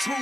2.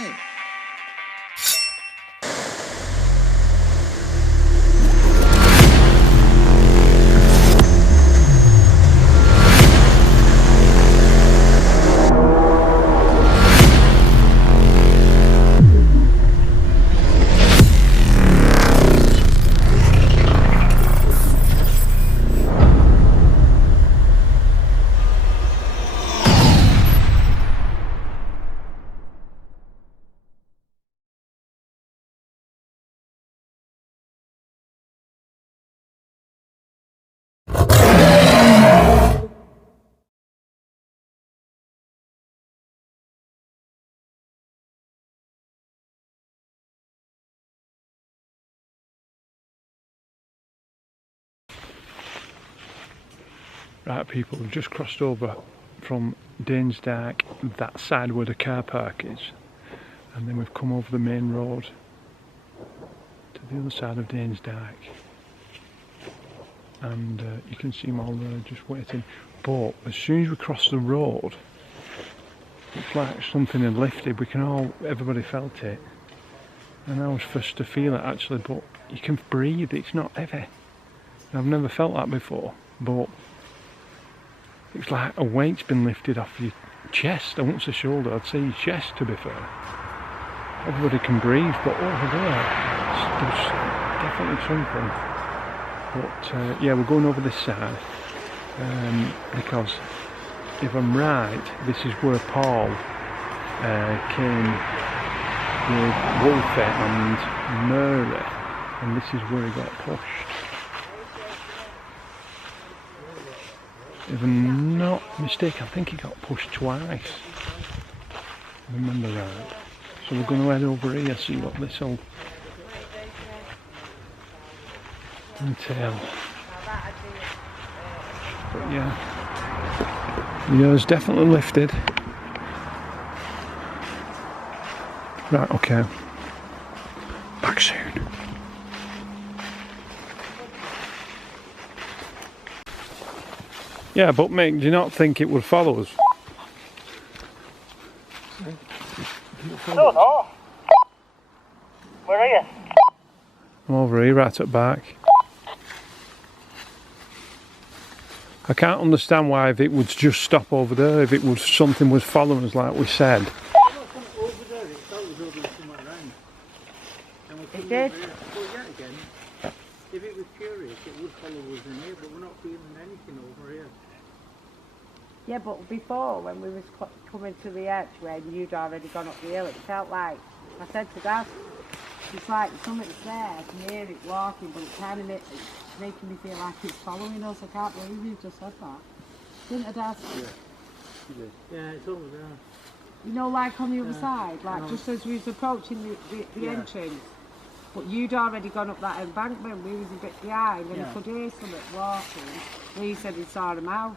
Right people, we've just crossed over from Danesdyke, that side where the car park is, and then we've come over the main road to the other side of Danesdyke, and you can see them all there just waiting. But as soon as we crossed the road, it's like something had lifted. Everybody felt it, and I was first to feel it actually, but you can breathe, it's not heavy. I've never felt that before, but it's like a weight's been lifted off your chest. I won't say shoulder, I'd say your chest to be fair. Everybody can breathe, but over there, there's definitely something. But yeah, we're going over this side, because if I'm right, this is where Paul came with Wilthorpe and Mary, and this is where he got pushed. If I'm not mistaken, I think he got pushed twice, if I remember right. So we're going to head over here, see what this will entail. But yeah, it's definitely lifted. Right, okay. Back soon. Yeah, but Mick, do you not think it would follow us? I don't know. Where are you? I'm over here, right at the back. I can't understand why if it would just stop over there, if it was something was following us like we said. It did. If it was curious, it would follow us in here, but we're not feeling anything over here. Yeah, but before, when we was coming to the edge, when you'd already gone up the hill, it felt like, I said to Dad, it's like something's there, I can hear it walking, but it's kind of it's making me feel like it's following us. I can't believe you just said that. Didn't I, Dad? Yeah, she did. Yeah, it's over there. You know, like on the other side, like just as we was approaching the entrance, but you'd already gone up that embankment, we was a bit behind, and I could hear something walking. Lee said he saw a mouse.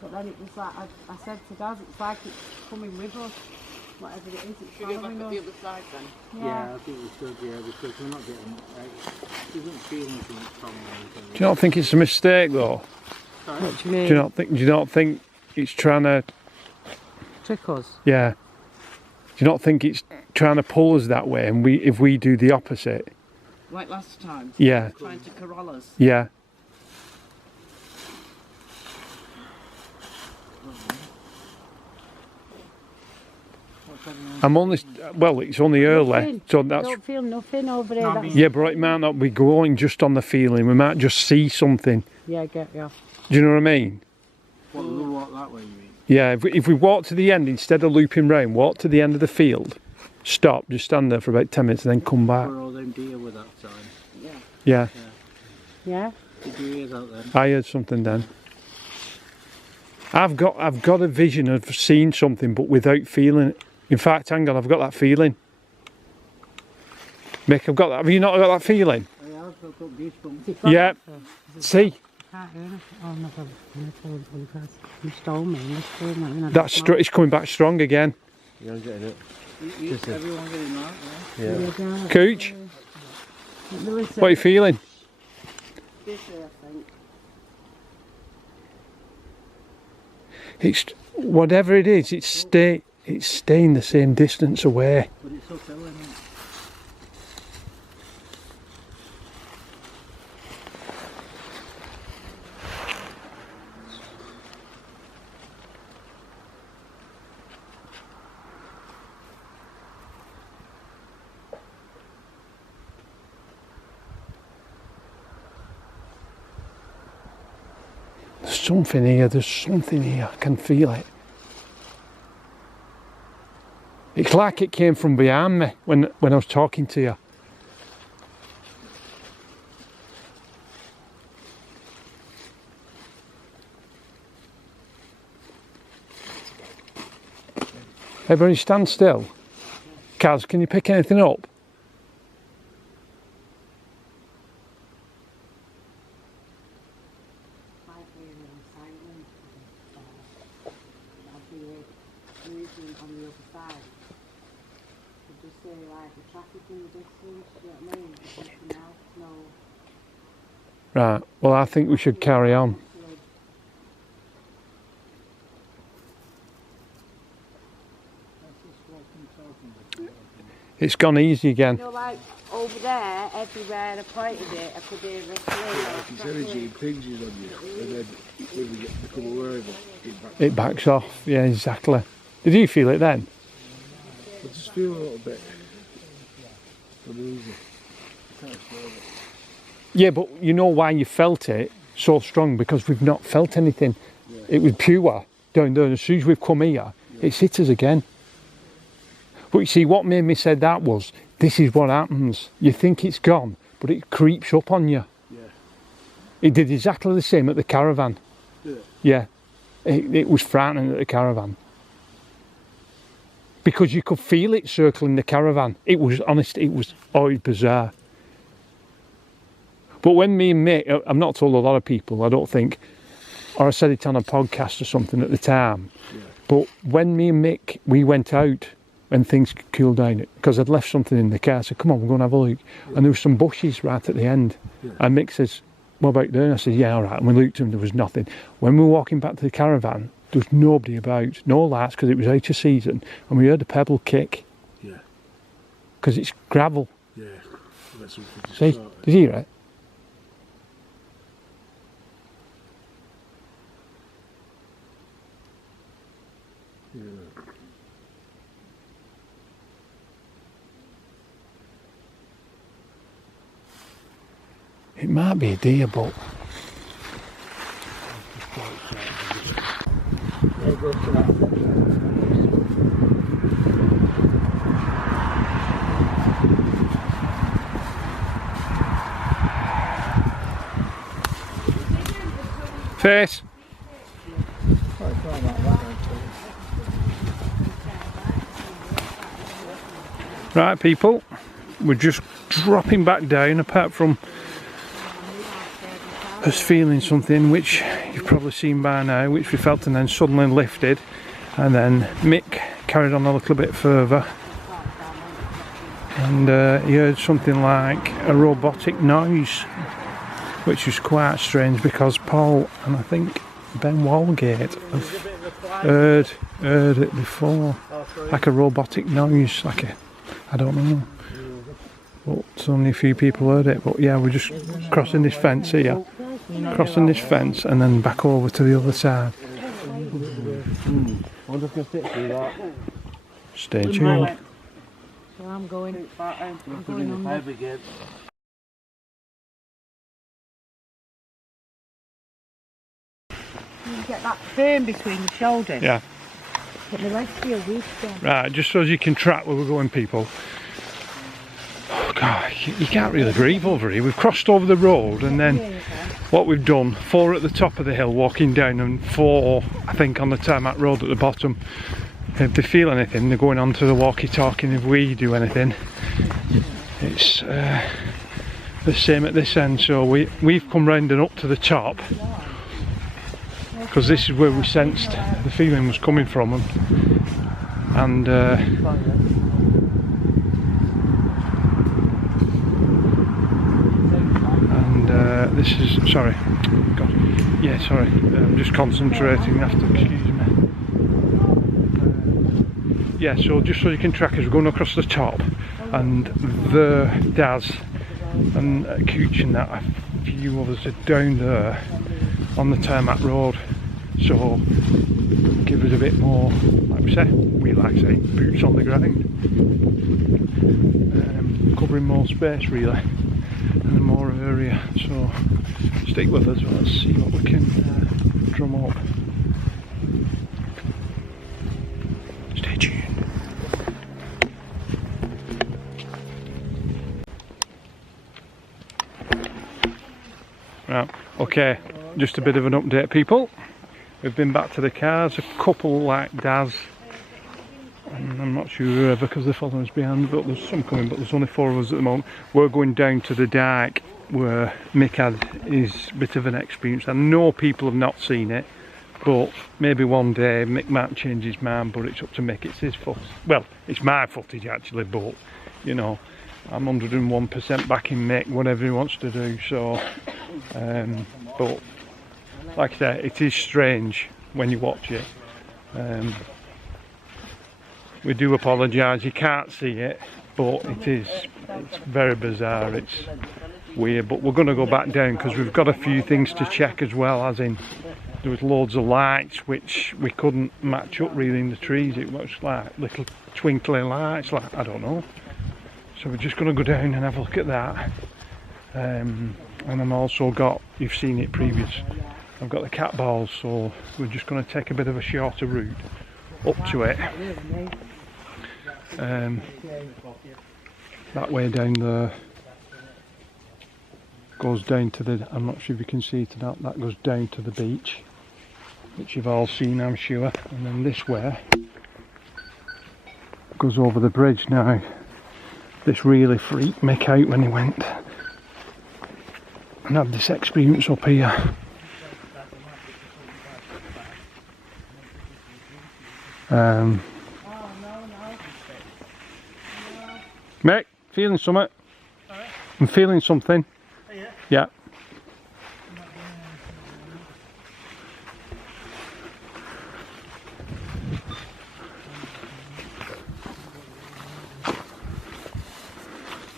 But then it was like, I said to Dad, it's like it's coming with us, whatever it is, it's Should we go following back us. up the other side then? Yeah, I think we should, yeah, because we're not getting, we don't feel anything from anything. Do you not think it's a mistake though? Sorry? What do you mean? Do you not think it's trying to, Trick us? yeah. Do you not think it's trying to pull us that way, and if we do the opposite? Like last time? Yeah. Trying to corral us? Yeah. I'm only, well, it's only early, so that's, Don't feel nothing over here. No, yeah, but it might not be going just on the feeling, we might just see something. Yeah, I get you. Do you know what I mean? What, we'll walk that way, you mean? Yeah, if we walk to the end, instead of looping round, walk to the end of the field, stop, just stand there for about 10 minutes and then come back. Where all them deer were that time. Yeah, Yeah? Did you hear that then? I heard something then. I've got a vision of seeing something, but without feeling it. In fact, hang on, I've got that feeling. Mick, I've got that. Have you not got that feeling? I have, I've got goosebumps. Yeah. See, I can't hear it. Oh, no, I'm told you stole me. that's it's coming back strong again. You're getting it. Everyone getting that, yeah? Yeah. Cooch, what are you feeling? This way, I think. It's whatever it is. It's it's staying the same distance away. But it's uphill, isn't it? There's something here, there's something here, I can feel it. It's like it came from behind me when I was talking to you. Everybody stand still. Kaz, can you pick anything up? Right, well I think we should carry on. It's gone easy again. You know, like over there, everywhere I pointed it, I could hear a It's energy impinges on you, and then when we become aware of it, It backs off, yeah, exactly. Did you feel it then? I just feel a little bit uneasy. I can't explain it. Yeah, but you know why you felt it so strong? Because we've not felt anything. Yeah. It was pure down there. As soon as we've come here, it's hit us again. But you see, what made me say that was, this is what happens. You think it's gone, but it creeps up on you. Yeah. It did exactly the same at the caravan. Did it? Yeah. It was frightening at the caravan. Because you could feel it circling the caravan. It was, honest, it was bizarre. But when me and Mick, I've not told a lot of people, I don't think, or I said it on a podcast or something at the time, but when me and Mick, we went out when things cooled down, because I'd left something in the car, I said, come on, we're going to have a look. And there was some bushes right at the end. And Mick says, what about there? And I said, yeah, all right. And we looked and there was nothing. When we were walking back to the caravan, there was nobody about, no lights, because it was out of season, and we heard a pebble kick. Yeah. Because it's gravel. Yeah. That's what we just See, thought. did you hear it? Yeah. It might be a deer, but I'll go to that. face. Quite far like that, Right, people, we're just dropping back down, apart from us feeling something which you've probably seen by now, which we felt and then suddenly lifted, and then Mick carried on a little bit further, and he heard something like a robotic noise, which was quite strange because Paul and I think Ben Walgate have heard it before, like a robotic noise, like a, I don't know, but only a few people heard it. But yeah, we're just crossing this fence here, crossing this fence and then back over to the other side. wonder if I can sit through that. Stay tuned. So I'm going. I'm Put going in on the the pipe again. You get that firm between your shoulders. Yeah. But the legs feel weak then. Right, just so as you can track where we're going, people. Oh God, you can't really breathe over here. We've crossed over the road, and then what we've done, 4 at the top of the hill walking down, and 4 I think on the tarmac road at the bottom. If they feel anything, they're going on to the walkie-talkie, and if we do anything, it's the same at this end. So we've come round and up to the top, because this is where we sensed the feeling was coming from, and this is, sorry, God, yeah, sorry, I'm just concentrating, you have to excuse me. yeah, so just so you can track us, we're going across the top, and the Daz and Cooch and that, a few others are down there on the tarmac road, so give us a bit more, like we say, we like saying, boots on the ground, covering more space really, and more area, so stick with us, let's see what we can drum up. Stay tuned. Right, okay, just a bit of an update people. We've been back to the cars, a couple like Daz, and I'm not sure whoever because they're following us behind, but there's some coming, but there's only 4 of us at the moment. We're going down to the dike where Mick had his bit of an experience. I know people have not seen it, but maybe one day Mick might change his mind, but it's up to Mick, it's his footage. Well, it's my footage actually, but you know, I'm 101% backing Mick, whatever he wants to do, so but like I say, it is strange when you watch it. We do apologise, you can't see it, but it's very bizarre, it's weird, but we're going to go back down because we've got a few things to check as well, as in there was loads of lights which we couldn't match up really in the trees. It was like little twinkling lights, like I don't know, so we're just going to go down and have a look at that. And I've also got, you've seen it previous, I've got the cat balls, so we're just going to take a bit of a shorter route up to it, that way down there goes down to the, I'm not sure if you can see it or not, that goes down to the beach, which you've all seen I'm sure, and then this way goes over the bridge. Now this really freaked Mick out when he went and had this experience up here. Mick, feeling something? I'm feeling something. Yeah.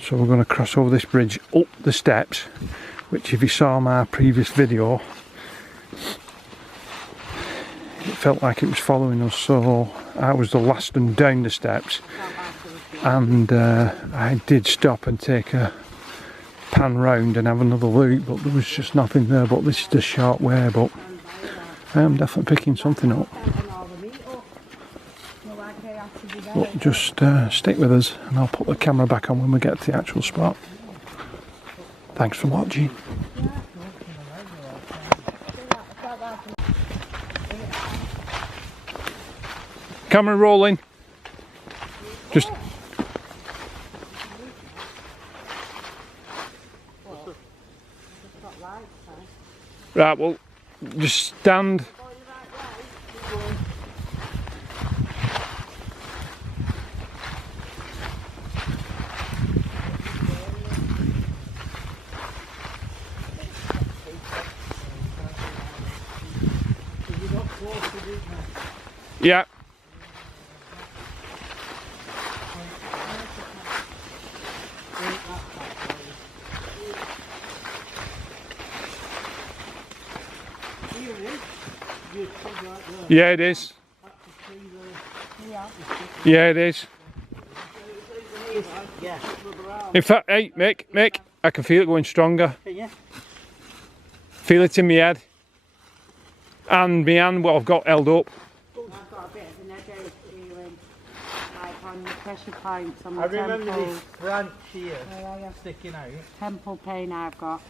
So we're going to cross over this bridge up the steps, which if you saw my previous video, it felt like it was following us, so I was the last one down the steps, and I did stop and take a pan round and have another look, but there was just nothing there. But this is the short way, but I am definitely picking something up. But just stick with us and I'll put the camera back on when we get to the actual spot. Thanks for watching. Camera rolling. Just right, well, just stand. Yeah. Yeah, it is. Yeah, it is. In fact, hey, Mick, I can feel it going stronger. Feel it in my head. And my hand, what I've got held up. I've got a bit of an headache feeling, like on the pressure points on the I remember temple. this branch here sticking out, Temple pain I've got.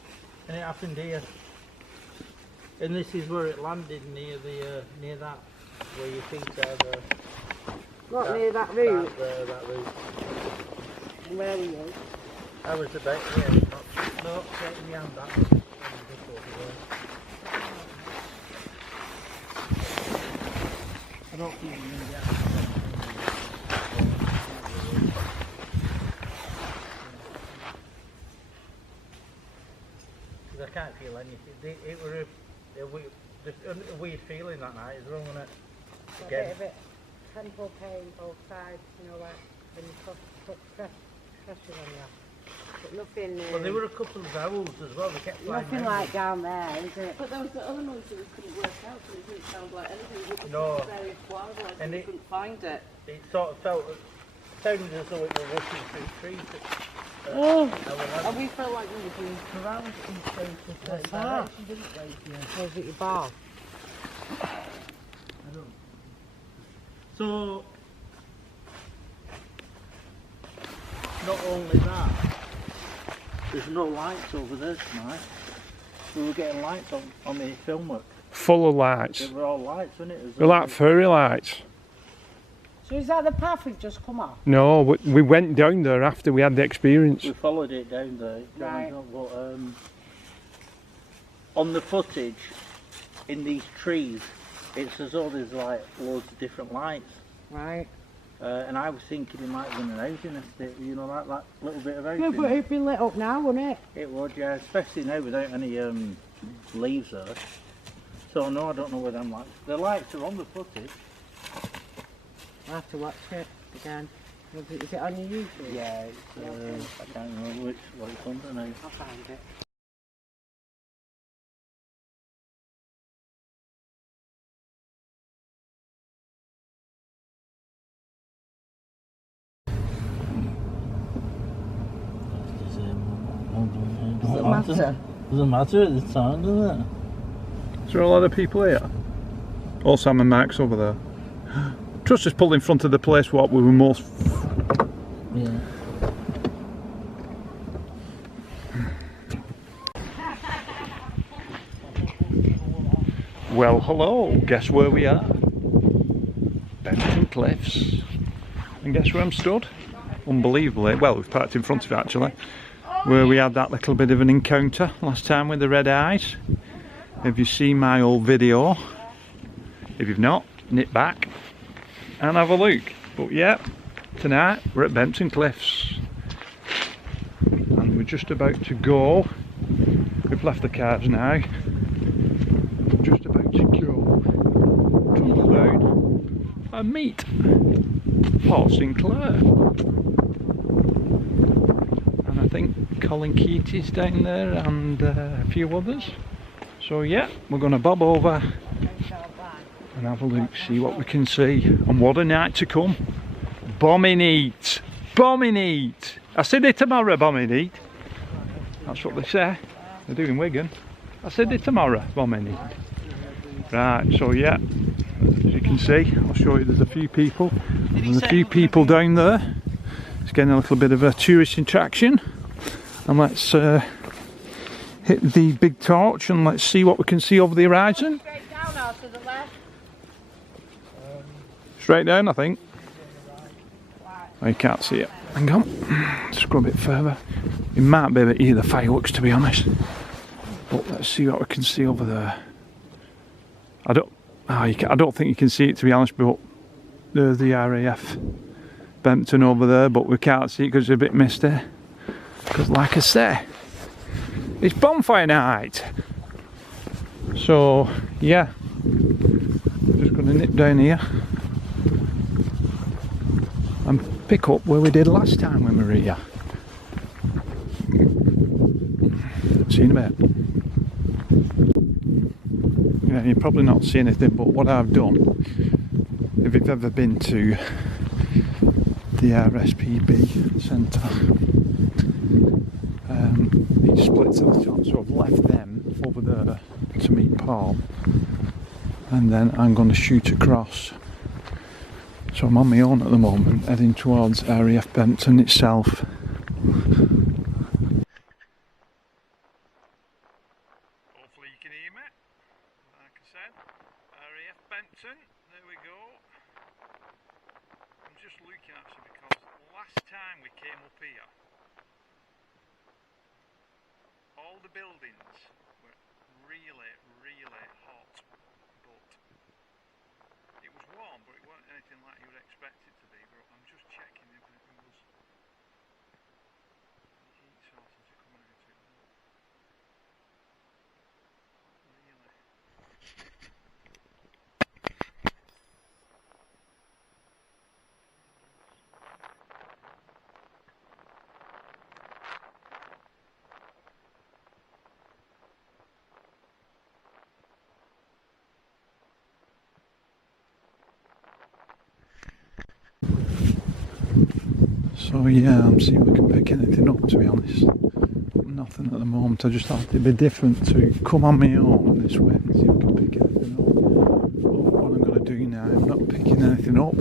and it happened here. And this is where it landed, near the near that, where your feet are. What, near that route? That route. Where were you? I was about here. No, taking the hand that. I don't think you're going to get because I can't feel anything. It was a weird feeling that night, is wrong, wasn't it? Again. temple pain both sides, you know, like when you put pressure on you. But nothing. Well, there were a couple of owls as well. They kept flying. Nothing like down there, is it? But there was the other noise that we couldn't work out, so it didn't sound like anything. It was No. just very wild, like And we it- couldn't find it. It sort of sounded as though it were rushing through trees. Oh, And we felt like we were being surrounded in space with What's that that? direction, didn't we? Yeah. was it your bar? So, not only that, there's no lights over there tonight. We were getting lights on the film work. Full of lights. They were all lights, weren't it? They're like fairy lights. So is that the path we've just come off? No, we went down there after we had the experience. We followed it down there. Right. But, on the footage, in these trees, it's as though there's like loads of different lights. Right. And I was thinking it might have been an housing estate, you know, like that little bit of Yeah, housing. but it'd be lit up now, wouldn't it? It would, yeah, especially now without any leaves there. So no, I don't know where them lights. The lights are on the footage. I'll have to watch it again. Is it on your YouTube? Yeah, it's, I can't remember what it's under now. I'll find it. Doesn't matter. Doesn't matter at the time, does it? Is there a lot of people here? All Sam and Max over there. Trust us pulled in front of the place what we were most. Yeah. Well, hello. Guess where we are? Benton Cliffs. And guess where I'm stood? Unbelievably, well, we've parked in front of it actually, where we had that little bit of an encounter last time with the red eyes. If you've seen my old video, if you've not, nip back and have a look. But yeah, tonight we're at Benton Cliffs and we're just about to go. We've left the cars now. We're just about to go tumble down and meet Paul Sinclair. And I think Colin Keaty's down there and a few others. So yeah, we're going to bob over and have a look, see what we can see. And what a night to come. Bombing heat. Bombing heat. I said it tomorrow, bombing heat. That's what they say. They do in Wigan. I said it tomorrow, bombing heat. Right, so yeah, as you can see, I'll show you there's a few people. There's a few people down there. It's getting a little bit of a tourist attraction. And let's hit the big torch and let's see what we can see over the horizon. Straight down or to the left? Straight down, I think. Oh, you can't see it. Hang on. Just go a bit further. You might be able to hear the fireworks, to be honest. But let's see what we can see over there. I don't think you can see it, to be honest, but there's the RAF Bempton over there, but we can't see it because it's a bit misty. Because like I say, it's bonfire night. So yeah, I'm just going to nip down here and pick up where we did last time when we were here. See you in a bit. Yeah, you're probably not seeing anything, but what I've done, if you've ever been to the RSPB centre, it splits at the top, so I've left them over there to meet Paul, and then I'm going to shoot across. So I'm on my own at the moment, heading towards RAF Bempton itself. Hopefully you can hear me. Like I said, RAF Bempton, there we go. I'm just looking actually because last time we came up here, all the buildings were really, really hot, but it was warm, but it wasn't anything like you would expect it to be. But I'm just checking if anything was heat sources are coming out of it. Really. So yeah, I'm seeing if we can pick anything up, to be honest. Nothing at the moment. I just thought it'd be different to come on my own this way and see if we can pick anything up. But what I'm going to do now, I'm not picking anything up.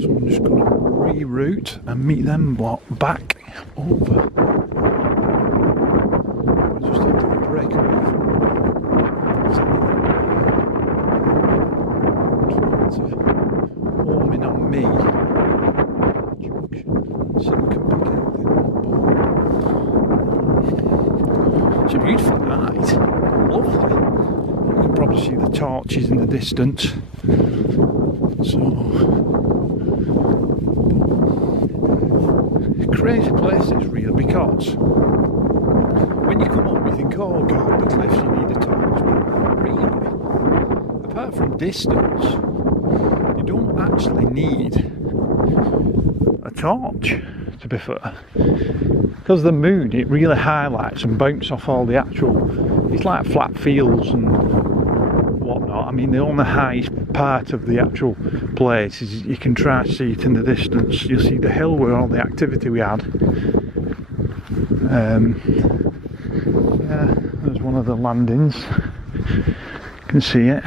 So I'm just going to reroute and meet them back over. I just have to break away from trying to warm in on me. Junction. See if we can pick anything up. It's a beautiful night. Lovely. You can probably see the torches in the distance. So, crazy place is real, because when you come up you think, oh god, the cliffs, you need a torch, but really, apart from distance, you don't actually need a torch, to be fair, because the moon, it really highlights and bounces off all the actual, it's like flat fields and whatnot. I mean, the only highest part of the actual place is you can try to see it in the distance. You'll see the hill where all the activity we had. Yeah, there's one of the landings. You can see it.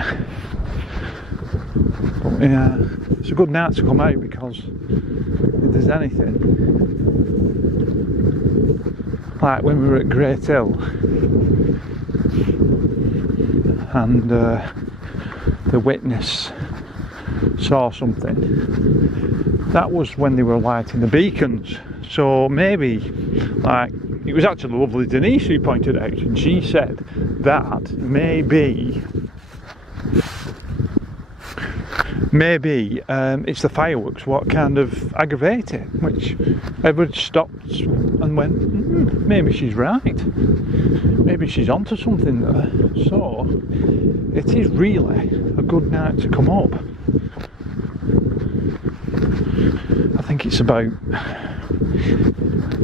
But yeah, it's a good night to come out, because if there's anything, like when we were at Great Hill and the witness saw something, that was when they were lighting the beacons. So maybe, like, it was actually lovely Denise who pointed out, and she said that maybe it's the fireworks what kind of aggravate it, which everybody stopped and went, maybe she's right, maybe she's onto something there. So it is really a good night to come up. I think it's about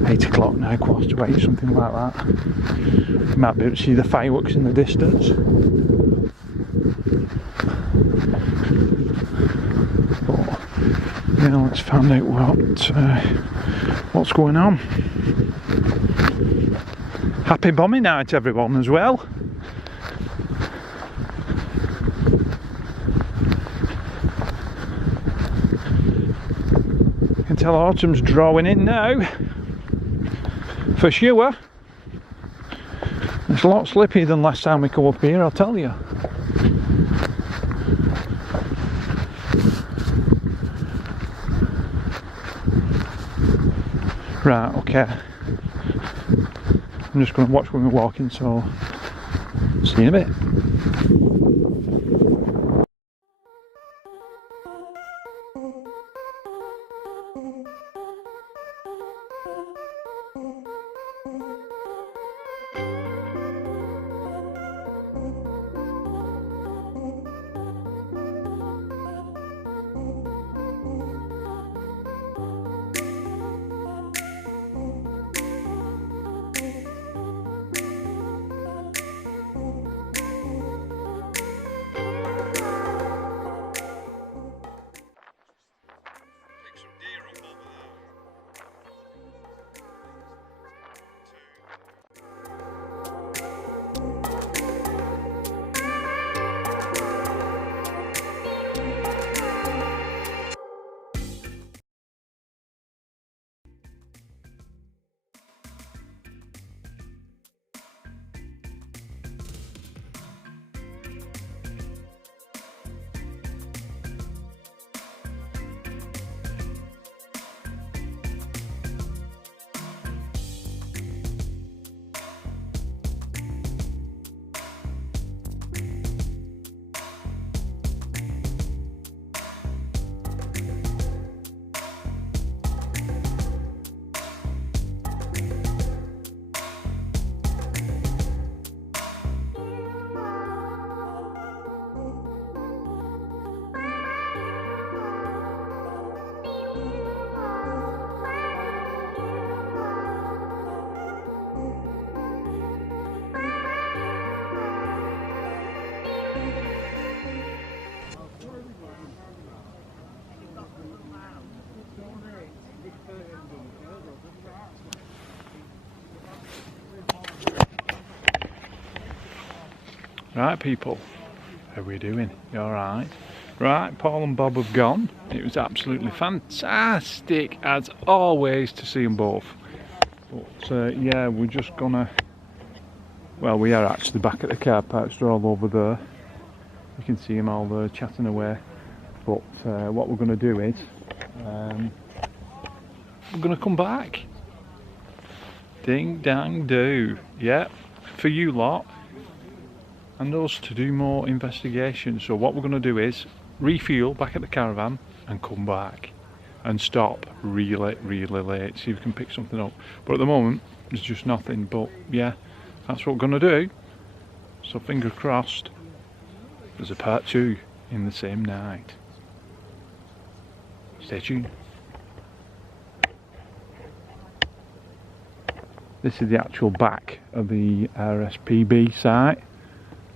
8 o'clock now, 7:45, something like that. You might be able to see the fireworks in the distance. But yeah, let's find out what's going on. Happy bombing night, everyone, as well. You can tell autumn's drawing in now, for sure. It's a lot slippier than last time we come up here, I'll tell you. Right, okay. I'm just going to watch when we're walking, so see you in a bit. Right people, how are we doing? You alright? Right, Paul and Bob have gone. It was absolutely fantastic as always to see them both. But yeah, we're just gonna, well, we are actually back at the car parks. They're all over there. You can see them all there chatting away. But what we're gonna do is we're gonna come back. Ding dang do. Yeah, for you lot and us to do more investigation. So what we're going to do is refuel back at the caravan and come back and stop really late, see if we can pick something up. But at the moment there's just nothing. But yeah, that's what we're going to do. So fingers crossed there's a part 2 in the same night. Stay tuned. This is the actual back of the RSPB site,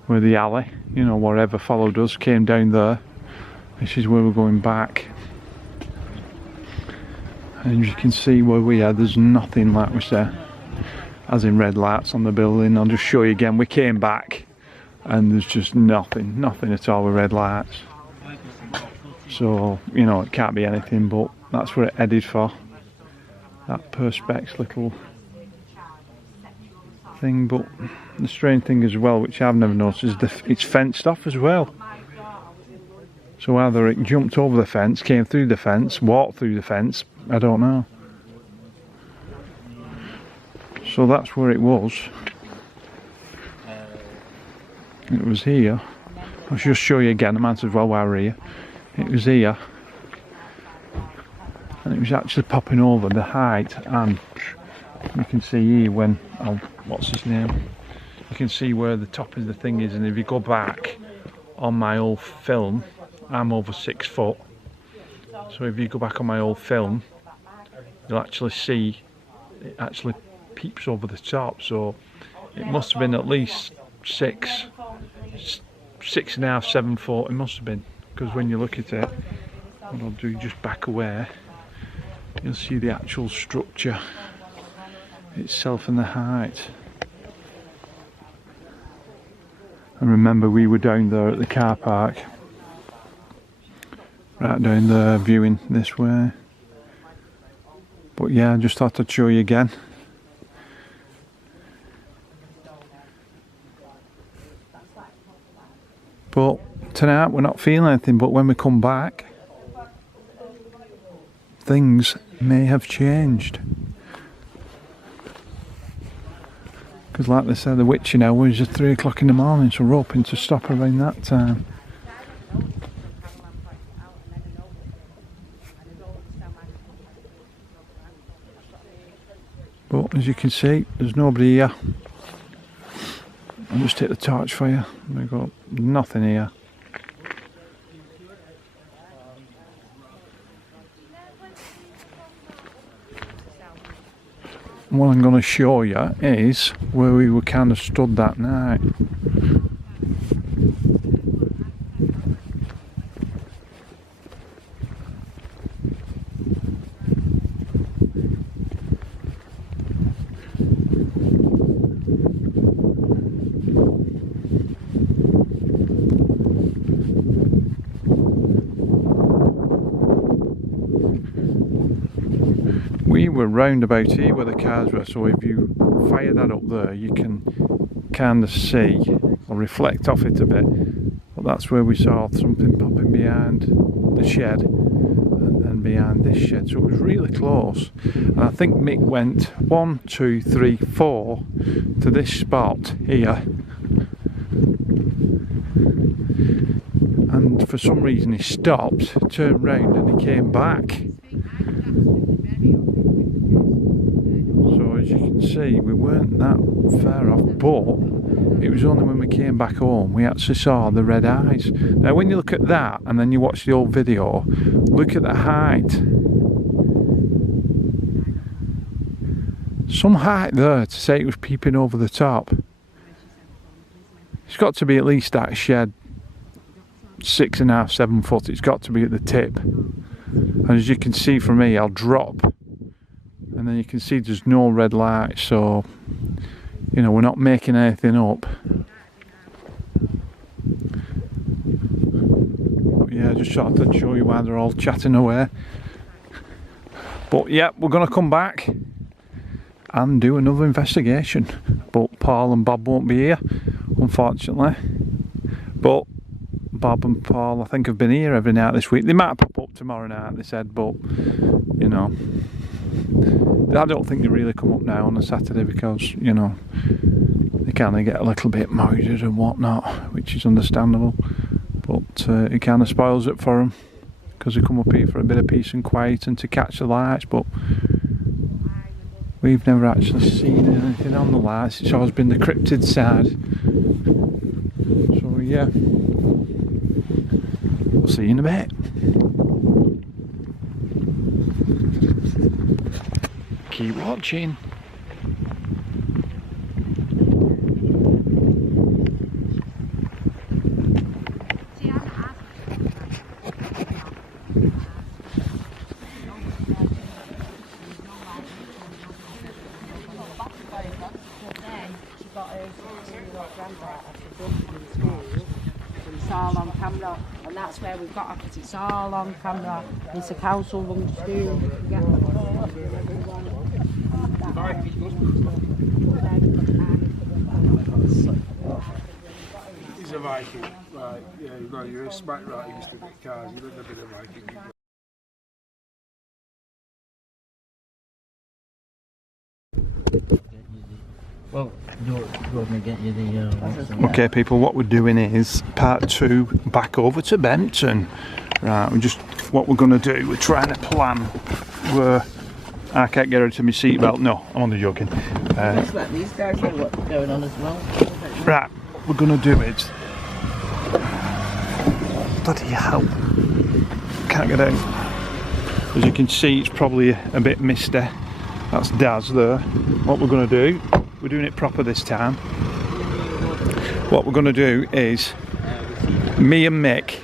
where the alley, you know, whatever followed us came down there. This is where we're going back. And you can see where we are, there's nothing, like we said, as in red lights on the building. I'll just show you again, we came back and there's just nothing at all with red lights. So, you know, it can't be anything, but that's what it headed for. That Perspex little thing. But the strange thing as well, which I've never noticed, is it's fenced off as well. So either it jumped over the fence, came through the fence, walked through the fence, I don't know. So that's where it was. It was here. I'll just show you again, I might as well while we're here. It was here. And it was actually popping over the height, and you can see here when, what's his name? You can see where the top of the thing is, and if you go back on my old film, I'm over 6 foot. So if you go back on my old film, you'll actually see it actually peeps over the top. So it must have been at least 6.5, 7 foot. It must have been, because when you look at it, what I'll do, just back away, you'll see the actual structure itself and the height. And remember, we were down there at the car park, right down there, viewing this way. But yeah, I just thought I'd show you again. But tonight we're not feeling anything, but when we come back, things may have changed. Because like they said, the witching hour is at 3 o'clock in the morning, so we're hoping to stop around that time. But as you can see, there's nobody here. I'll just take the torch for you. We've got nothing here. What I'm going to show you is where we were kind of stood that night. We were round about here where the cars were, so if you fire that up there, you can kind of see or reflect off it a bit. But that's where we saw something popping behind the shed and then behind this shed, so it was really close. And I think Mick went 1, 2, 3, 4 to this spot here, and for some reason he stopped, turned round and he came back. As you can see, we weren't that far off, but it was only when we came back home we actually saw the red eyes. Now when you look at that and then you watch the old video, look at the height. Some height there to say it was peeping over the top. It's got to be at least that shed 6.5, 7 foot. It's got to be at the tip. And as you can see from me, I'll drop. And then you can see there's no red light, so you know, we're not making anything up. just thought I'd show you why they're all chatting away. But yeah, we're going to come back and do another investigation. But Paul and Bob won't be here, unfortunately. But Bob and Paul, I think, have been here every night this week. They might pop up tomorrow night, they said, but, you know, I don't think they really come up now on a Saturday because, you know, they kind of get a little bit mooded and whatnot, which is understandable. But it kind of spoils it for them because they come up here for a bit of peace and quiet and to catch the lights, but we've never actually seen anything on the lights. It's always been the cryptid side. So yeah, we'll see you in a bit. Keep watching. It's all on camera, and that's where we've got it, because it's all on camera. It's a council run school. Yeah. He's a Viking, right? Yeah, no, you're smack right. He used to get cars. You don't have been a Viking. Well, you're going to get you the... Okay people, what we're doing is part 2 back over to Bempton. Right, what we're going to do, we're trying to plan where I can't get her to my seatbelt. No, I'm only joking. Let's let these guys know what's going on as well. Right, what we're going to do is... Bloody hell. Can't get out. As you can see, it's probably a bit misty. That's Daz there. What we're going to do, we're doing it proper this time. What we're going to do is, me and Mick,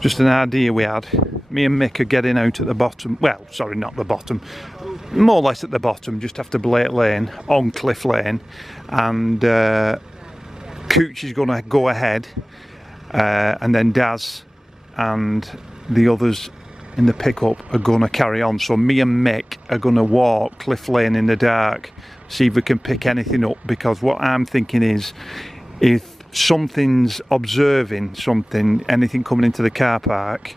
just an idea we had, me and Mick are getting out at the bottom, well, sorry, not the bottom, more or less at the bottom, just after Blake Lane, on Cliff Lane, and Cooch is going to go ahead, and then Daz and the others in the pickup are going to carry on. So me and Mick are going to walk Cliff Lane in the dark, see if we can pick anything up, because what I'm thinking is, if something's observing something, anything coming into the car park,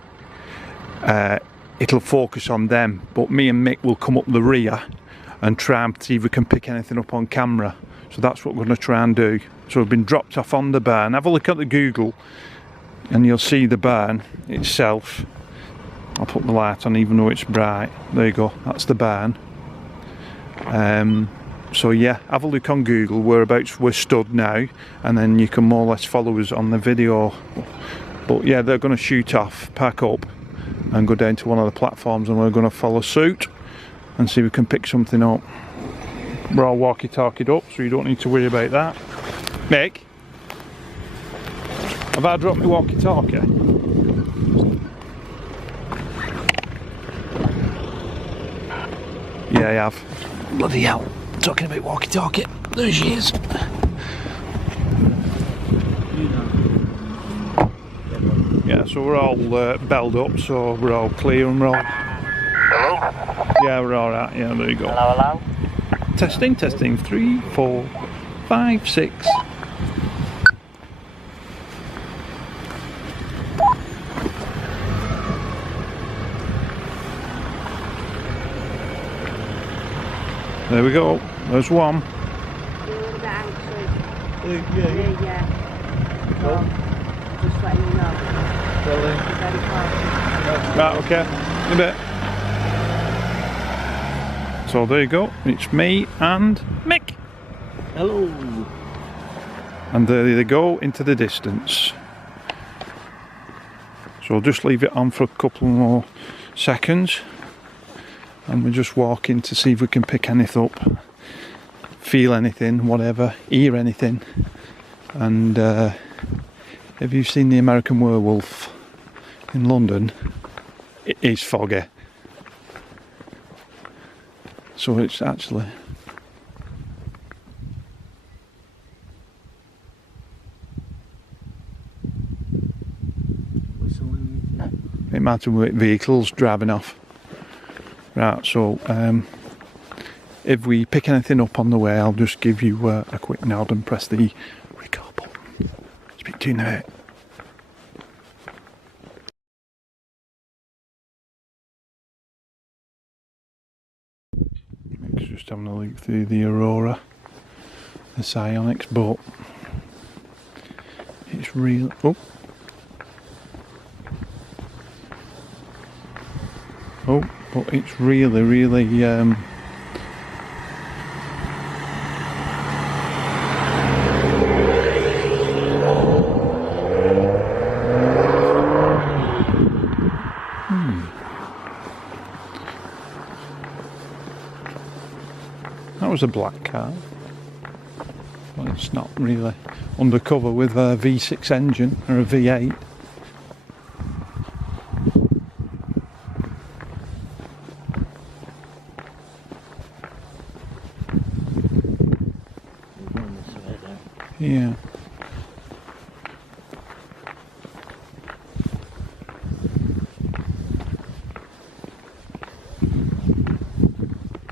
it'll focus on them, but me and Mick will come up the rear and try and see if we can pick anything up on camera. So that's what we're going to try and do. So we've been dropped off on the barn. Have a look at the Google and you'll see the barn itself. I'll put the light on even though it's bright. There you go, that's the barn. So yeah, have a look on Google whereabouts we're stood now, and then you can more or less follow us on the video. But yeah, they're going to shoot off, pack up and go down to one of the platforms, and we're going to follow suit and see if we can pick something up. We're all walkie-talkied up, so you don't need to worry about that. Mick, have I dropped my walkie-talkie? Yeah, I have. Bloody hell. Talking about walkie-talkie. There she is. Yeah, so we're all belled up, so we're all clear and we're all... Hello? Yeah, we're alright. Yeah, there you go. Hello, hello? Testing, testing. 3, 4, 5, 6. There we go, there's one. Yeah. So, just letting you know. Very close. Right, okay, in a bit. So there you go, it's me and Mick. Hello. And there they go into the distance. So I'll just leave it on for a couple more seconds. And we're just walking to see if we can pick anything up, feel anything, whatever, hear anything. And have you seen the American Werewolf in London? It is foggy. So it's actually... Whistling. It might have been vehicles driving off. Right, so if we pick anything up on the way, I'll just give you a quick nod and press the record button. Speak to you in a bit. Just having a look through the Aurora, the Psionics, but it's real. But it's really, That was a black car. Well, it's not really undercover with a V6 engine or a V8. Yeah.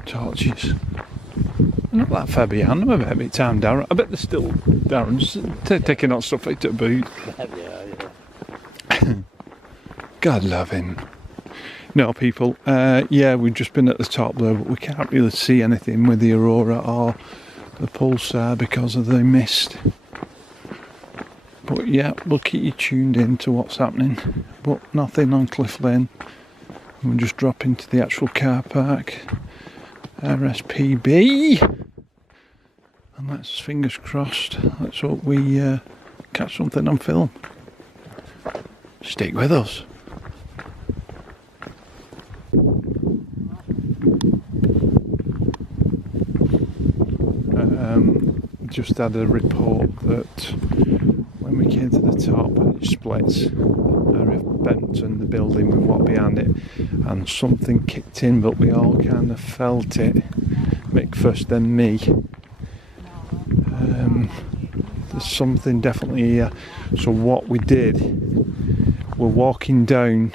Torches. Not that far behind them, I bet time Darren. I bet they're still Darren's taking on stuff out to boot. Yeah. God love him. No, people, yeah, we've just been at the top there, but we can't really see anything with the Aurora or the pulsar because of the mist. But yeah, we'll keep you tuned in to what's happening. But nothing on Cliff Lane. We'll just drop into the actual car park. RSPB. And let's, fingers crossed, let's hope we catch something on film. Stick with us. Just had a report that when we came to the top and it splits, area of Bempton, the building with what behind it, and something kicked in, but we all kind of felt it. Mick first, then me. There's something definitely here. So what we did, we're walking down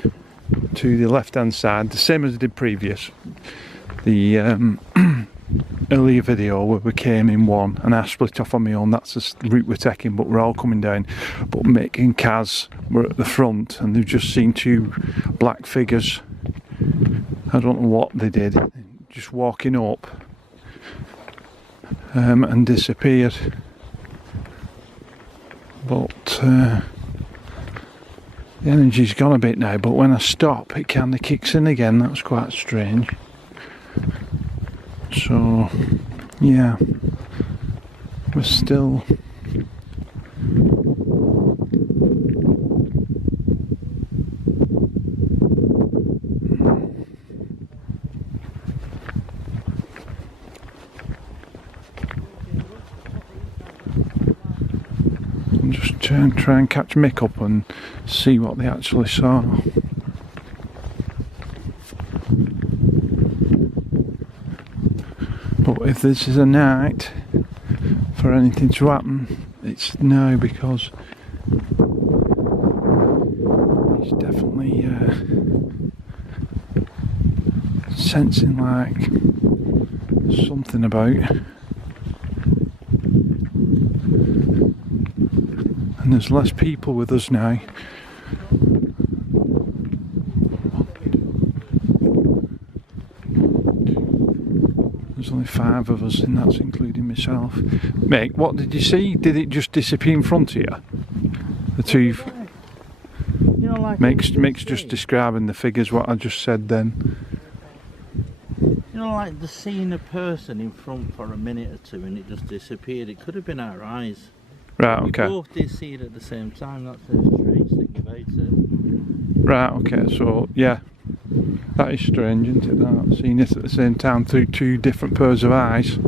to the left hand side, the same as I did previous. The earlier video where we came in one and I split off on my own, that's the route we're taking, but we're all coming down. But Mick and Kaz were at the front and they've just seen two black figures. I don't know what they did, just walking up and disappeared. But the energy's gone a bit now, but when I stop it kind of kicks in again. That's quite strange. So yeah, we're still I'm just try and catch Mick up and see what they actually saw. But if this is a night for anything to happen, it's now, because he's definitely sensing like something about. And there's less people with us now. There's only 5 of us, and that's including myself. Mick, what did you see? Did it just disappear in front of you? The two. You know, like Mick's just describing the figures, what I just said then. You know, like the seeing a person in front for a minute or two and it just disappeared. It could have been our eyes. Right, okay. We both did see it at the same time. That's the strange thing about it. Right, okay, so yeah. That is strange, isn't it, that? Seeing it at the same time through 2 different pairs of eyes.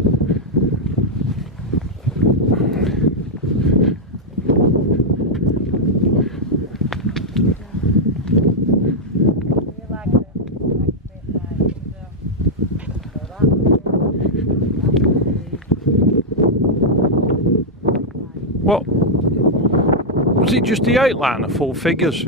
What? Was it just the outline of full figures?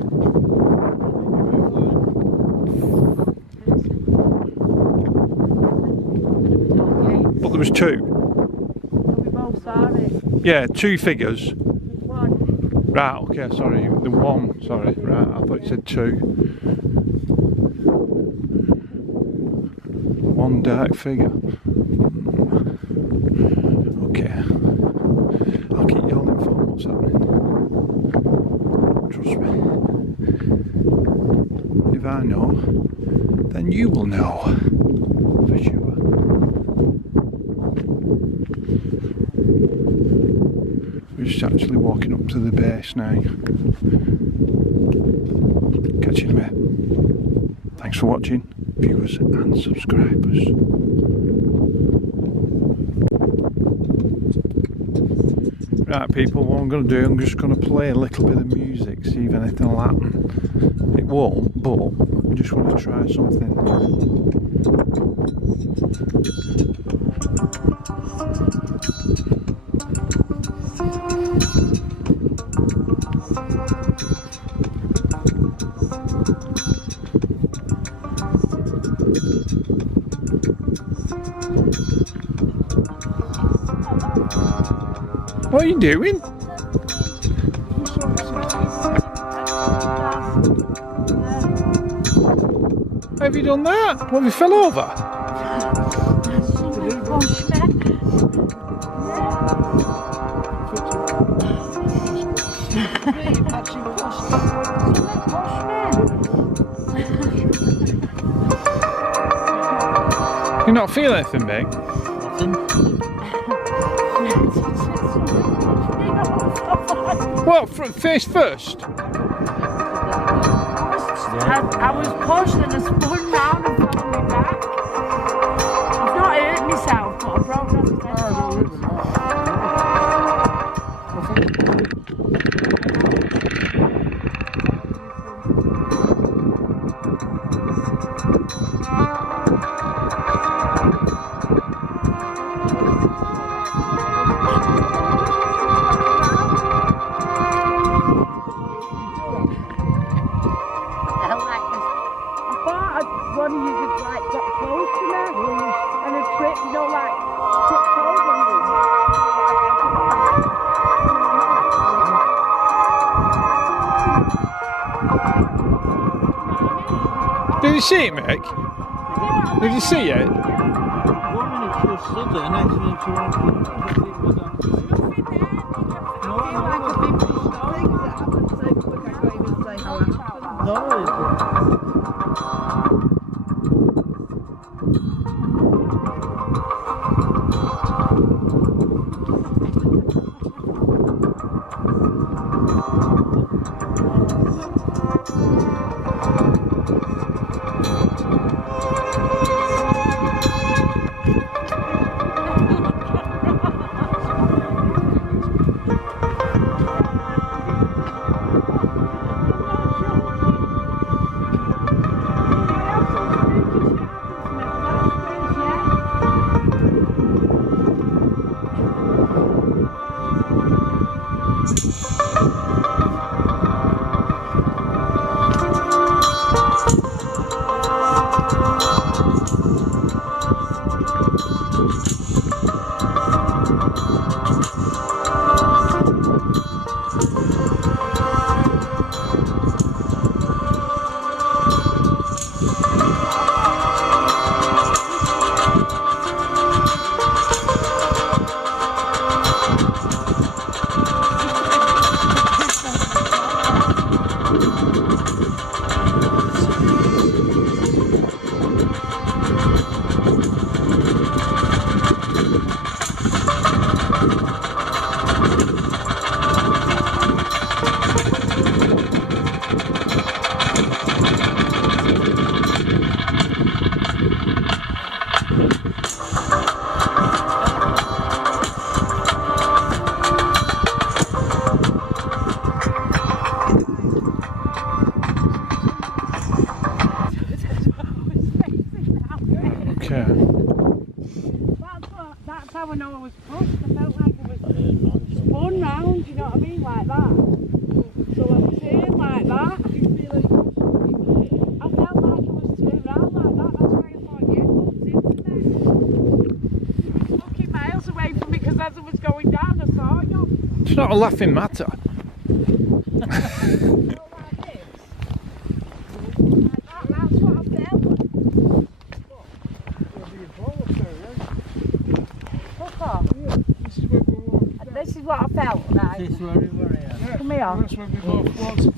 was 2. We both saw it. Yeah, 2 figures. One. Right, okay, sorry. The 1, sorry. Right, I thought you said 2. 1 dark figure. Okay. I'll keep you all informed what's happening. Trust me. If I know, then you will know. For sure. We're just actually walking up to the base now. Catch you in a bit. Thanks for watching, viewers and subscribers. Right people, what I'm going to do, I'm just going to play a little bit of music, see if anything will happen. It won't, but I just want to try something. What are you doing? Have you done that? What, have you fell over? You not feel anything, Meg? Nothing. What, face first? I was pushed and I spun round and fell on my back. I've not hurt myself, but I broke off the headphones. One of you just like got close to me and a trip, you know, like tripped over me. Did you see it, Meg? Did you see it? 1 minute she was stood there, next minute she went That's how I know I was pushed. I felt like I was spun round, you know what I mean, like that. So I was in like that. I felt like I was turned round like that. That's why I thought you bumped into me. not a laughing matter. That's what I felt. Fuck off. This is what I felt like. This is where we were here. Come here. That's where we both was.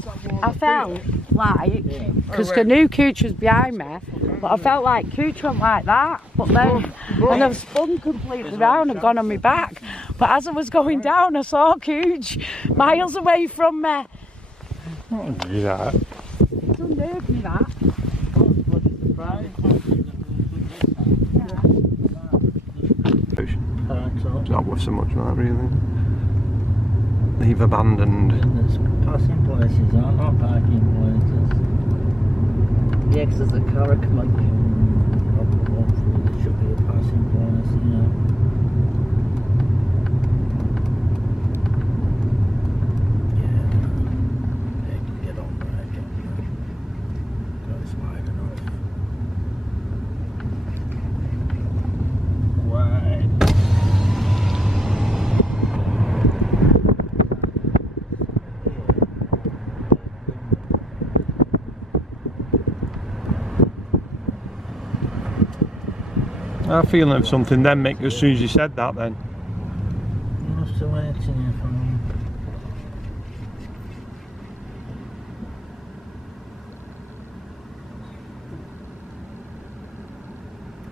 I felt like, because the new Cooch was behind me, but I felt like Cooch went like that, but then, and I've spun completely round and gone on my back. But as I was going down, I saw Cooch miles away from me. Don't do that. It unnerved me, that. It's not worth so much, that really. They've abandoned. There's passing places, aren't there? Parking places. Yeah, because there's a car coming. Hopefully there should be a passing place, yeah. Yeah, they can get on there, can't they? Goes wide enough. Wide. I had a feeling of something then, Mick, as soon as you said that then. I'm still waiting here for them.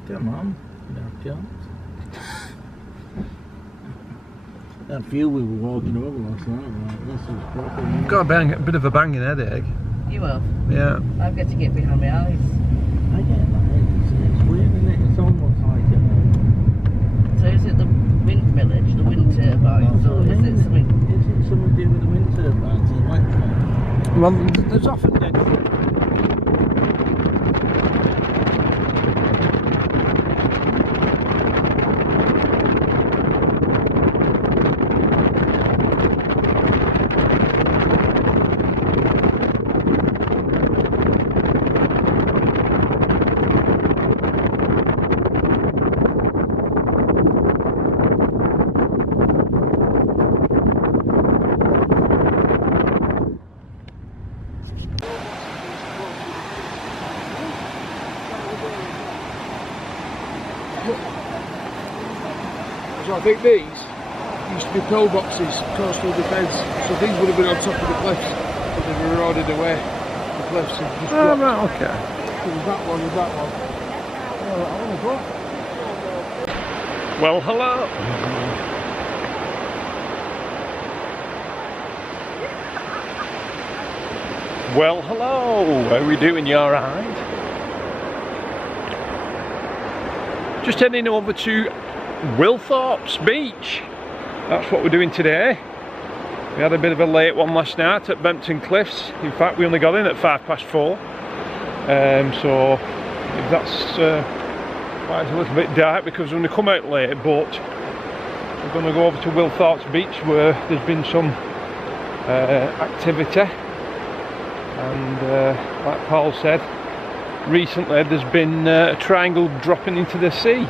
Come on, you can't. That view we were walking over last night, right? This is proper. Got a bit of a banging headache. You will. Yeah. I've got to get behind my eyes. I get that. It's weird, isn't it? It's almost like So is it the wind village, the wind turbines, or is it something? Is it something to do with the wind turbines, the electric? Well, there's often So I think these used to be pillboxes, coastal defence. So these would have been on top of the cliffs, but they were eroded away. The cliffs have just dropped. right, okay. So there's that one, there's that one. Oh, I want to go. Well, hello. Well, hello. How are we doing? You alright? Just heading over to Wilthorpe's beach. That's what we're doing today. We had a bit of a late one last night at Benton Cliffs. In fact, we only got in at 4:05. So that's why it's a little bit dark, because we're going to come out late, but we're going to go over to Wilthorpe's beach where there's been some activity, and like Paul said, recently there's been a triangle dropping into the sea,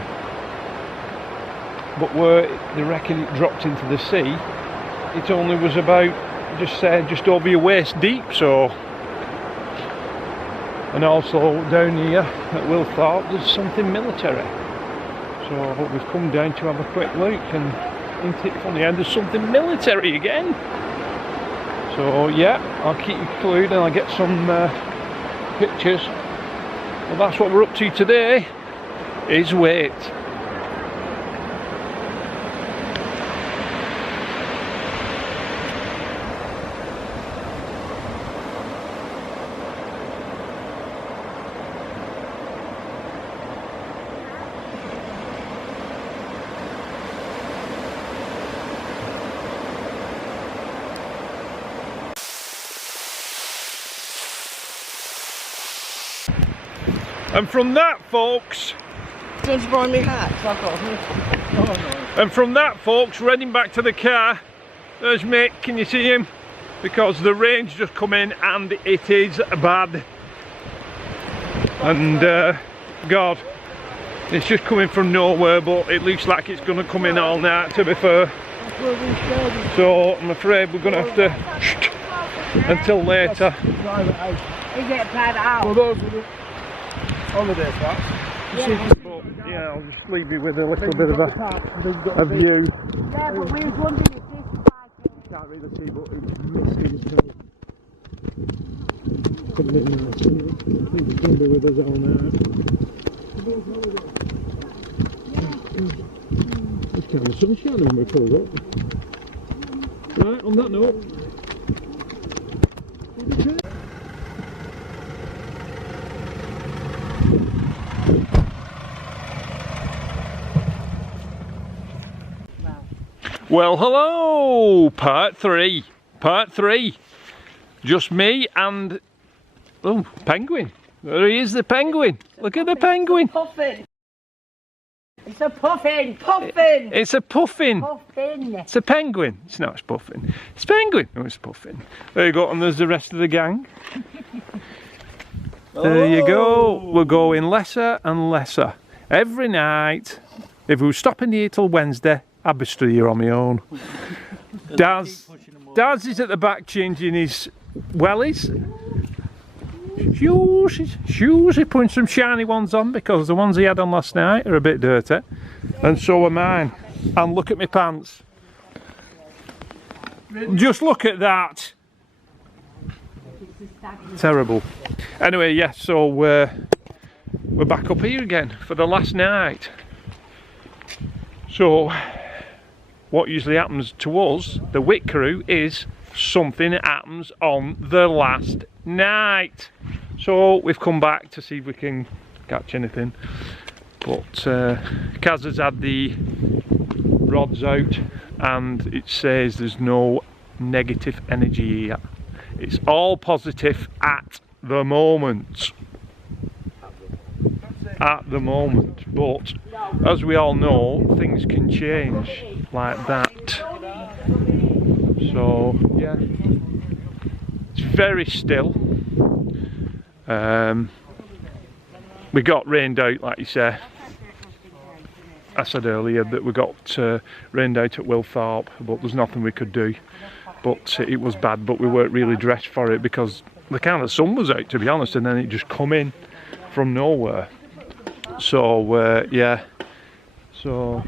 but where they reckon it dropped into the sea, it only was about just over your waist deep. So, and also down here at Wilthorpe there's something military, so we've come down to have a quick look, and isn't it funny, and there's something military again. So yeah, I'll keep you clued and I'll get some pictures. Well, that's what we're up to today, is WHIT. And from that, folks, Don't you buy me hat? I've got a hood. and from that, folks, we're heading back to the car. There's Mick, can you see him? Because the rain's just come in and it is bad. And God, it's just coming from nowhere, but it looks like it's going to come in all night, to be fair. So I'm afraid we're going to have to until later. Is it a private house? Well, those were the holiday parks. But yeah, I'll just leave you with a little bit of a view. Yeah, but we was wondering if this is like Can't really see, but it's misty as hell. Could have been nice. He's going to be with us all night. It's kind of sunshine when we pulled up. Right, on that note. Well, hello! Part 3. Part 3. Just me and... oh, penguin. There he is, the penguin. Look at the penguin. puffin. It's a puffin! Puffin! It's a puffin. Puffin! It's a penguin. It's not, it's puffin. It's a penguin. No, it's a puffin. There you go, and there's the rest of the gang. There you go. We're going lesser and lesser. Every night. If we were stopping here till Wednesday, I'd be still here on my own. Daz is at the back changing his wellies. Shoes, he's putting some shiny ones on because the ones he had on last night are a bit dirty. And so are mine. And look at my pants. Just look at that. Terrible. Anyway, yeah, so we're back up here again for the last night. So what usually happens to us, the WHIT crew, is something happens on the last night. So we've come back to see if we can catch anything. But Kaz has had the rods out and it says there's no negative energy here. It's all positive at the moment. At the moment, but as we all know, things can change like that. So yeah, it's very still. We got rained out, like you say. I said earlier that we got rained out at Wilthorpe, but there's nothing we could do. But it was bad, but we weren't really dressed for it because the kind of sun was out, to be honest, and then it just come in from nowhere. So yeah, so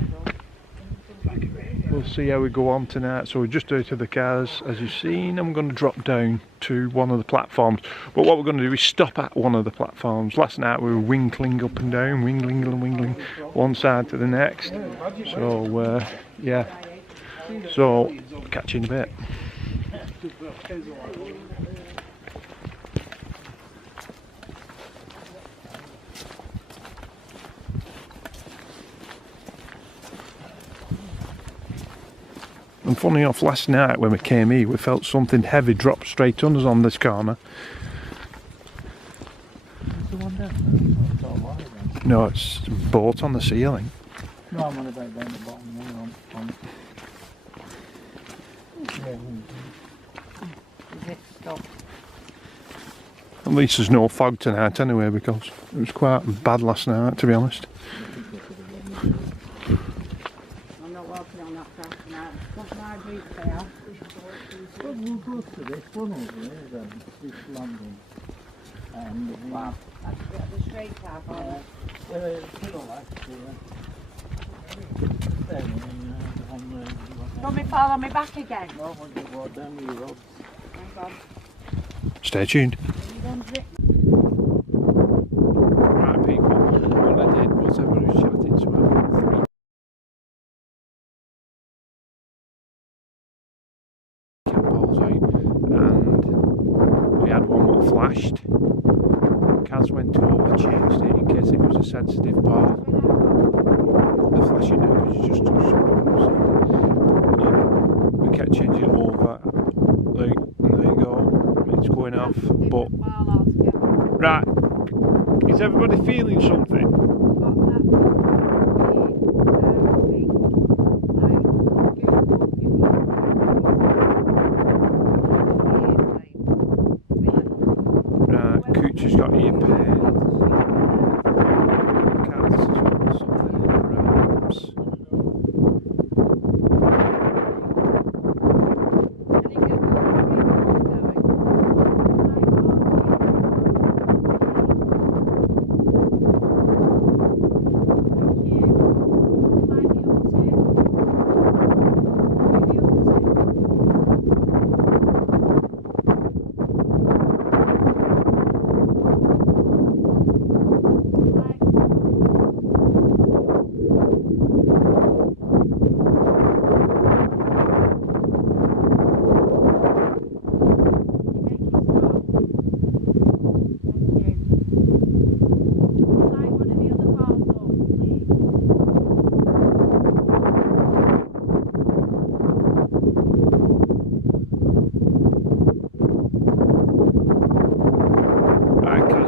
we'll see how we go on tonight. So we're just out of the cars, as you've seen. I'm going to drop down to one of the platforms, but what we're going to do is stop at one of the platforms. Last night we were winkling up and down, wingling and wingling one side to the next. So yeah, so catch you in a bit. And funny enough, last night when we came here, we felt something heavy drop straight on us on this corner. No, it's a boat on the ceiling. No, I'm on about down the bottom there. At least there's no fog tonight anyway, because it was quite bad last night, to be honest. I'm not walking on that track tonight. What's my boots there? Well, we'll go to this one over here then, this landing. And wow. That's a bit of a straight car, boy. Don't me fall on my back again. No, when you walk down the road. Hang on. Stay tuned. Right people, what I did was I was chatting to our cat balls out, and we had one that flashed. Kaz went over, changed it in case it was a sensitive part. The flashing now because you just touched it. We kept changing it over. Like, and there you go. It's going off. But right, is everybody feeling something? Right, Cooch has got ear pain. Kaz has got something in the ribs.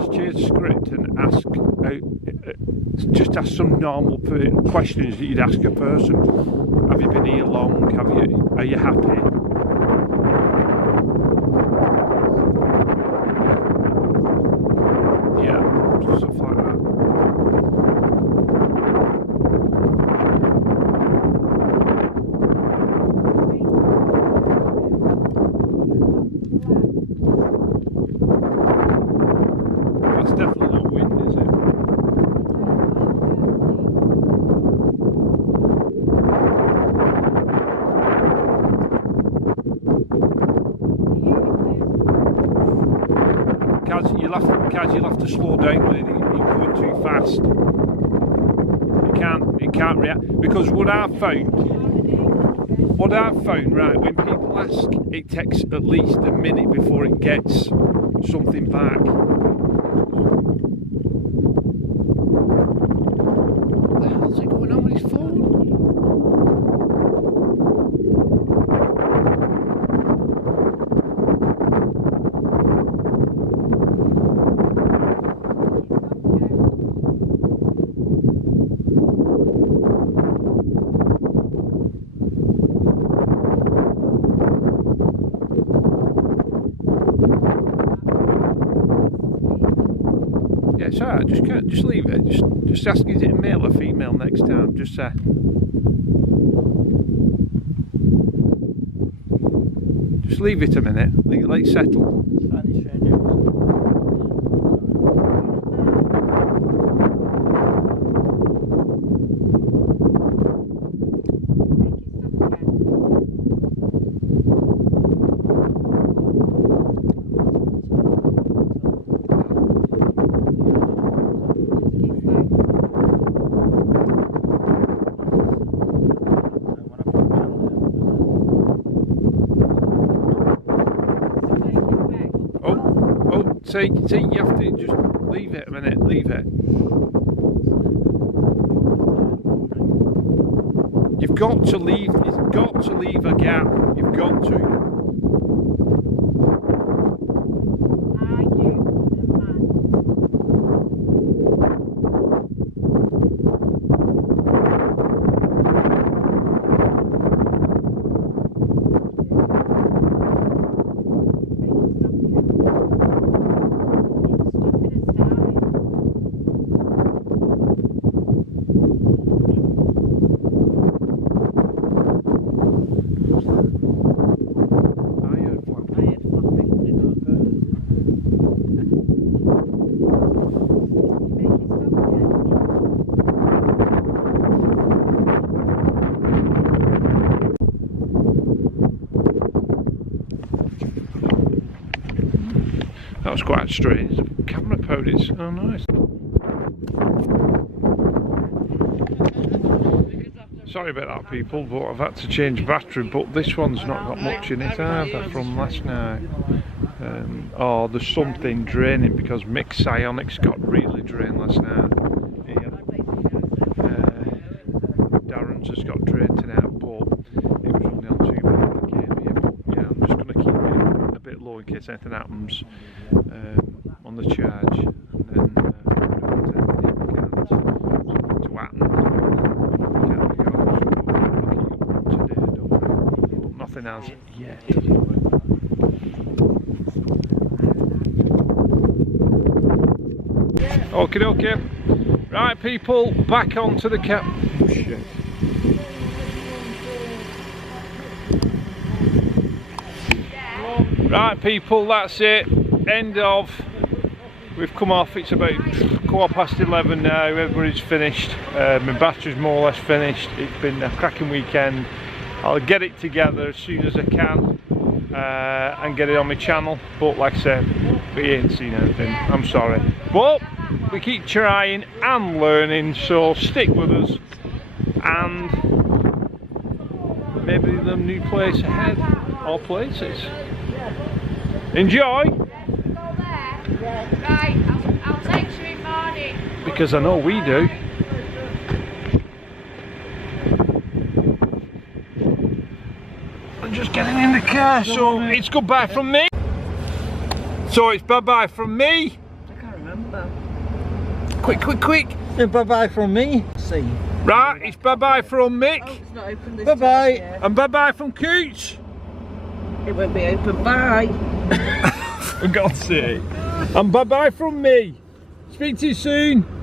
guys change the script and ask, just ask some normal questions that you'd ask a person. Have you been here long? Are you happy? Yeah, stuff like that. That's definitely not wind, is it? Kaz, you'll have to slow down when you're going too fast. It can't react, because what I've found, right, when people ask, it takes at least a minute before it gets something back. What the hell's going on with his phone? Yeah, it's alright, just leave it. Just ask, is it a male or female next time? Just say. Just leave it a minute, let it settle. See, you have to just leave it a minute, leave it. You've got to leave a gap, you've got to. That was quite strange. The camera pose, oh nice. Sorry about that, people, but I've had to change battery, but this one's not got much in it either from last night. Or there's something draining, because Mick's Psionics got really drained last night. Darren's has got drained tonight, but it was only on 2 minutes when I came here. But yeah, I'm just going to keep it a bit low in case anything happens on the charge, and then to happen. But nothing else yet. Okay, okay. Right, people, back onto the cap. Oh, shit. Right, people, that's it. End of. We've come off. It's about 11:15 now. Everybody's finished. My battery's more or less finished. It's been a cracking weekend. I'll get it together as soon as I can and get it on my channel. But like I said, we ain't seen anything. I'm sorry. But we keep trying and learning, so stick with us, and maybe the new place ahead, or places. Enjoy! Right, I'll text you in the morning. Because I know we do. I'm just getting in the car, so it's goodbye from me. So it's bye-bye from me. I can't remember. remember. Quick, quick, quick. Bye-bye from me. See. Right, it's bye-bye from Mick. Oh, it's not open this Bye-bye. time, yeah. And bye-bye from Coots. It won't be open. Bye. For God's sake. And bye-bye from me. Speak to you soon.